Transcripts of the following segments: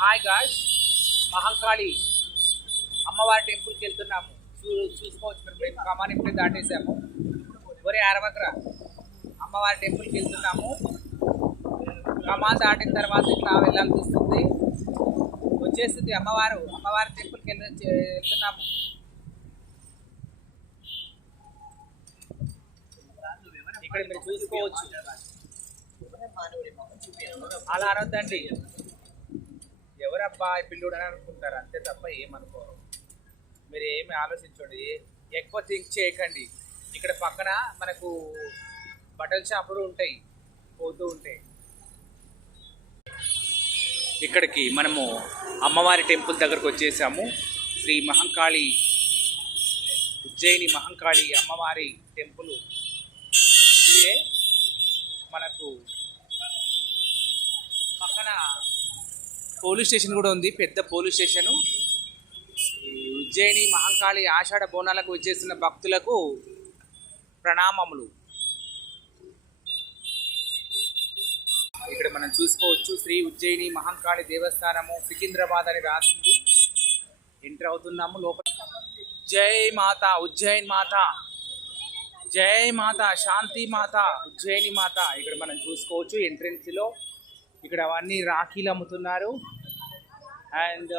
Hi guys, Mahankali అమ్మవారి టెంపుల్కి వెళ్తున్నాము. చూసుకోవచ్చు మేము కమాన్ ఇప్పుడే దాటేసాము. ఒరే అరవకరా, అమ్మవారి టెంపుల్కి వెళ్తున్నాము. కమాన్ దాటిన తర్వాత ఇట్లా వెళ్ళాల్సి వస్తుంది. వచ్చేస్తుంది అమ్మవారి టెంపుల్కి వెళ్తున్నాము. ఇక్కడ మీరు చూసుకోవచ్చు. అలా అనొద్దండి, ఎవరబ్బా పిల్లుడు అని అనుకుంటారు అంతే తప్ప ఏమనుకోరు. మీరు ఏమి ఆలోచించండి, ఎక్కువ థింక్ చేయకండి. ఇక్కడ పక్కన మనకు బట్టల షాపులు ఉంటాయి, పోతూ ఉంటాయి. ఇక్కడికి మనము అమ్మవారి టెంపుల్ దగ్గరకు వచ్చేసాము. శ్రీ మహంకాళి, ఉజ్జయిని మహంకాళి అమ్మవారి టెంపుల్ ఇదే. మనకు పక్కన పోలీస్ స్టేషన్ కూడా ఉంది, పెద్ద పోలీస్ స్టేషను. ఉజ్జయిని మహంకాళి ఆషాఢ బోనాలకు వచ్చేసిన భక్తులకు ప్రణామములు. ఇక్కడ మనం చూసుకోవచ్చు శ్రీ ఉజ్జయిని మహంకాళి దేవస్థానము సికింద్రాబాద్ అని రాసింది. ఎంటర్ అవుతున్నాము లోపల. జై మాత ఉజ్జయిన్ మాత, జై మాత శాంతి మాత, ఉజ్జయిని మాత. ఇక్కడ మనం చూసుకోవచ్చు ఎంట్రెన్స్ లో ఇక్కడ అవన్నీ రాఖీలు అమ్ముతున్నారు. అండ్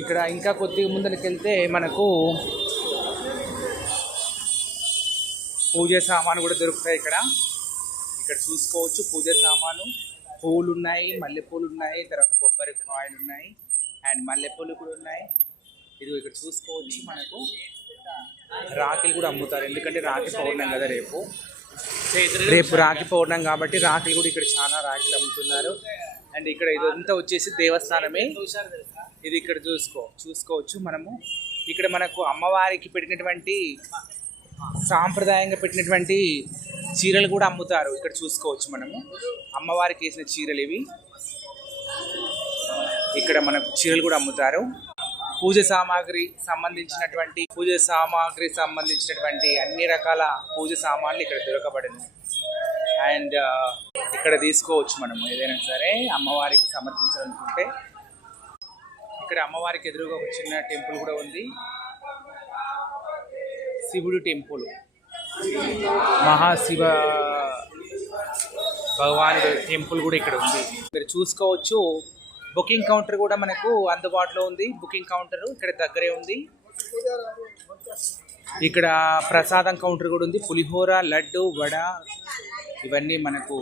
ఇక్కడ ఇంకా కొద్దిగా ముందరికి వెళ్తే మనకు పూజ సామాను కూడా దొరుకుతాయి. ఇక్కడ చూసుకోవచ్చు పూజ సామాను, పూలు ఉన్నాయి, మల్లెపూలు ఉన్నాయి, తర్వాత కొబ్బరి కాయలు ఉన్నాయి, అండ్ మల్లెపూలు కూడా ఉన్నాయి. ఇది ఇక్కడ చూసుకోవచ్చు. మనకు రాఖీలు కూడా అమ్ముతారు, ఎందుకంటే రాఖీ పౌర్ణం కదా రేపు రాఖీ పౌర్ణం కాబట్టి రాఖీలు కూడా ఇక్కడ చాలా రాఖీలు అమ్ముతున్నారు. అండ్ ఇక్కడ ఇదంతా వచ్చేసి దేవస్థానమే. ఇది ఇక్కడ చూసుకోవచ్చు మనము. ఇక్కడ మనకు అమ్మవారికి పెట్టినటువంటి సాంప్రదాయంగా పెట్టినటువంటి చీరలు కూడా అమ్ముతారు. ఇక్కడ చూసుకోవచ్చు మనము అమ్మవారికి వేసిన చీరలు ఇవి. ఇక్కడ మనకు చీరలు కూడా అమ్ముతారు. పూజ సామాగ్రి సంబంధించినటువంటి అన్ని రకాల పూజ సామాన్లు ఇక్కడ దొరకబడింది. అండ్ ఇక్కడ తీసుకోవచ్చు మనము ఏదైనా సరే అమ్మవారికి సమర్పించాలనుకుంటే. ఇక్కడ అమ్మవారికి ఎదురుగా ఒక చిన్న టెంపుల్ కూడా ఉంది, శివుడు టెంపుల్, మహాశివ భగవానుడు టెంపుల్ కూడా ఇక్కడ ఉంది. మీరు చూసుకోవచ్చు. బుకింగ్ కౌంటర్ కూడా మనకు అందుబాటులో ఉంది. బుకింగ్ కౌంటర్ ఇక్కడ దగ్గరే ఉంది. ఇక్కడ ప్రసాదం కౌంటర్ కూడా ఉంది. పులిహోర, లడ్డు, వడ ఇవన్నీ మనకు